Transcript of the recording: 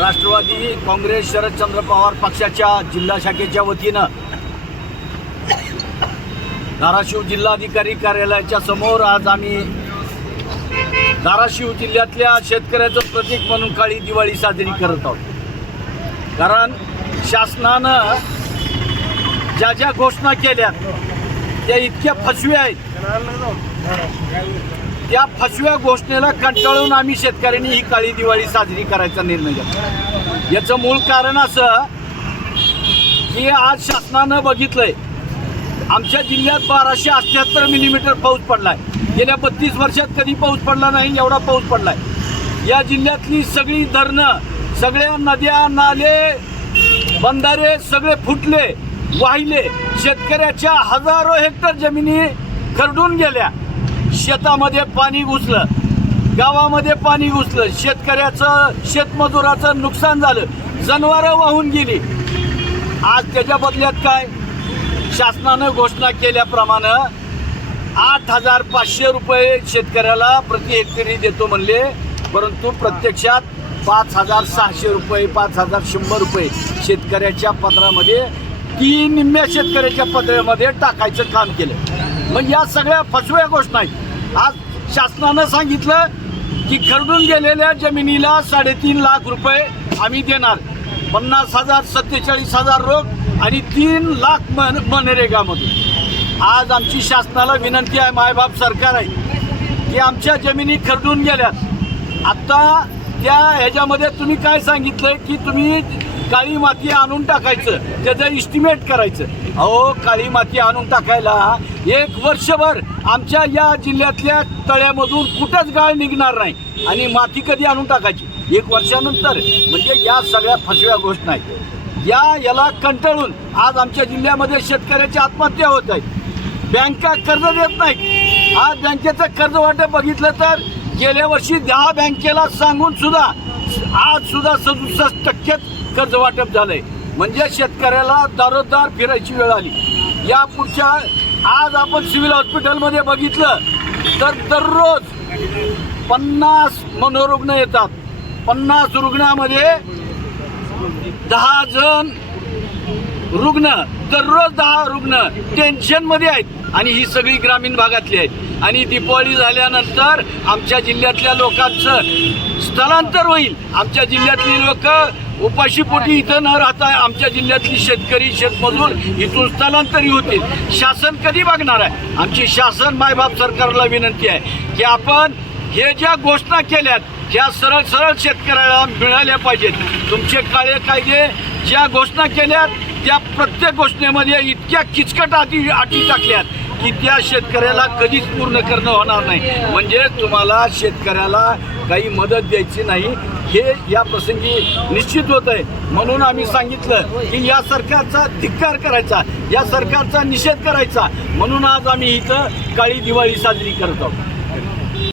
राष्ट्रवादी काँग्रेस शरदचंद्र पवार पक्षाच्या जिल्हा शाखेच्या वतीनं धाराशिव जिल्हाधिकारी कार्यालयाच्या समोर आज आम्ही धाराशिव जिल्ह्यातल्या शेतकऱ्याचं प्रतीक म्हणून काळी दिवाळी साजरी करत आहोत कारण शासनानं ज्या ज्या घोषणा केल्या त्या इतक्या फसव्या आहेत या फसव्या घोषणेला कंटाळून आम्ही शेतकऱ्यांनी ही काळी दिवाळी साजरी करायचा निर्णय घेतला याचं मूळ कारण असं की आज शासनानं बघितलंय आमच्या जिल्ह्यात बाराशे अठ्याहत्तर मिलीमीटर पाऊस पडलाय गेल्या बत्तीस वर्षात कधी पाऊस पडला नाही एवढा पाऊस पडलाय या जिल्ह्यातली सगळी धरणं सगळ्या नद्या नाले बंधारे सगळे फुटले वाहिले शेतकऱ्याच्या हजारो हेक्टर जमिनी खरडून गेल्या शेतामध्ये पाणी घुसलं गावामध्ये पाणी घुसलं शेतकऱ्याचं शेतमजुराचं नुकसान झालं जनावरं वाहून गेली आज त्याच्या बदल्यात काय शासनानं घोषणा केल्याप्रमाणे आठ हजार पाचशे रुपये शेतकऱ्याला प्रति हेक्टरी देतो म्हणले परंतु प्रत्यक्षात पाच हजार सहाशे रुपये पाच हजार शंभर रुपये शेतकऱ्याच्या पदरामध्ये तीन निम्म्या शेतकऱ्याच्या पदरामध्ये टाकायचं काम केलं मग या सगळ्या फसव्या गोष्ट नाही आज शासनानं सांगितलं की खरडून गेलेल्या जमिनीला साडेतीन लाख रुपये आम्ही देणार पन्नास हजार सत्तेचाळीस हजार रोख आणि तीन लाख मन मनरेगामधून आज आमची शासनाला विनंती आहे मायबाप सरकार आहे की आमच्या जमिनी खरडून गेल्यात आत्ता त्या ह्याच्यामध्ये तुम्ही काय सांगितलंय की तुम्ही काळी माती आणून टाकायचं त्याचं इस्टिमेट करायचं अहो काळी माती आणून टाकायला एक वर्षभर आमच्या या जिल्ह्यातल्या तळ्यामधून कुठंच गाळ निघणार नाही आणि माती कधी आणून टाकायची एक वर्षानंतर म्हणजे या सगळ्या फसव्या गोष्ट नाही या याला कंटाळून आज आमच्या जिल्ह्यामध्ये शेतकऱ्याची आत्महत्या होत आहे बँका कर्ज देत नाही आज बँकेचं कर्ज वाटप बघितलं तर गेल्या वर्षी दहा बँकेला सांगून सुद्धा आज सुद्धा सदुसष्ट टक्के कर्ज वाटप झालंय म्हणजे शेतकऱ्याला दारोदार फिरायची वेळ आली या पुढच्या आज आपण सिव्हिल हॉस्पिटलमध्ये बघितलं तर दररोज पन्नास मनोरुग्ण येतात पन्नास रुग्णामध्ये दहा जण रुग्ण दररोज दहा रुग्ण टेन्शनमध्ये आहेत आणि ही सगळी ग्रामीण भागातली आहेत आणि दिपावली झाल्यानंतर आमच्या जिल्ह्यातल्या लोकांचं स्थलांतर होईल आमच्या जिल्ह्यातली लोक उपाशीपोटी इथं न राहता आमच्या जिल्ह्यातली शेतकरी शेतमजूर इथून स्थलांतरित होतील शासन कधी बघणार आहे आमची शासन मायबाप सरकारला विनंती आहे की आपण हे ज्या घोषणा केल्यात ज्या सरळ सरळ शेतकऱ्याला मिळाल्या पाहिजेत तुमचे काळे कायदे ज्या घोषणा केल्यात त्या प्रत्येक घोषणेमध्ये इतक्या किचकट आधी अटी टाकल्यात की त्या शेतकऱ्याला कधीच पूर्ण करणं होणार नाही म्हणजे तुम्हाला शेतकऱ्याला काही मदत द्यायची नाही हे या प्रसंगी निश्चित होत आहे म्हणून आम्ही सांगितलं की या सरकारचा धिक्कार करायचा या सरकारचा निषेध करायचा म्हणून आज आम्ही इथं काळी दिवाळी साजरी करत आहोत